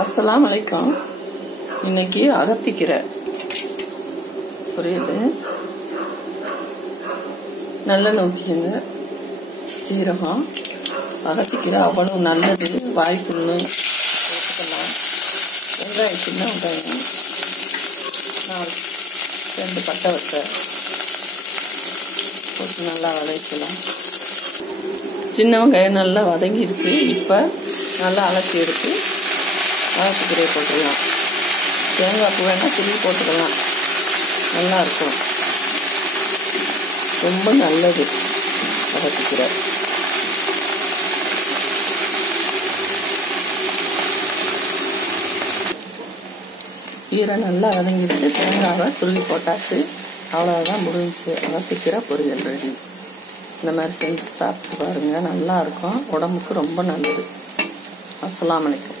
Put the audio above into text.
அஸ்ஸலாமு அலைக்கும். இன்னைக்கு அகத்திக்கீரை புரியுது. நல்லெண்ணெய் ஊற்றிக்கங்க, சீரகம். அகத்திக்கீரை அவ்வளவு நல்லது, வாய்ப்புண்ணு எடுத்துக்கலாம். வெங்காயம், சின்ன வெங்காயம் 2 பட்டை வச்சை போட்டு நல்லா வதக்கலாம். சின்ன வெங்காயம் நல்லா வதங்கிடுச்சு. இப்போ நல்லா அலசி எடுத்து அகத்திக்கீரையை போட்டுக்கலாம். தேங்காய் பூ வேணால் துருவி போட்டுக்கலாம், நல்லா இருக்கும். ரொம்ப நல்லது அகத்திக்கீரை. கீரை நல்லா வதங்கிடுச்சு, தேங்காவை துருவி போட்டாச்சு. அவ்வளோதான், முடிஞ்சிச்சு. அகத்திக்கீரை பொரியல் ரெடி. இந்த மாதிரி செஞ்சு சாப்பிட்டு பாருங்கள், நல்லா இருக்கும். உடம்புக்கு ரொம்ப நல்லது. அஸ்ஸலாமு அலைக்கும்.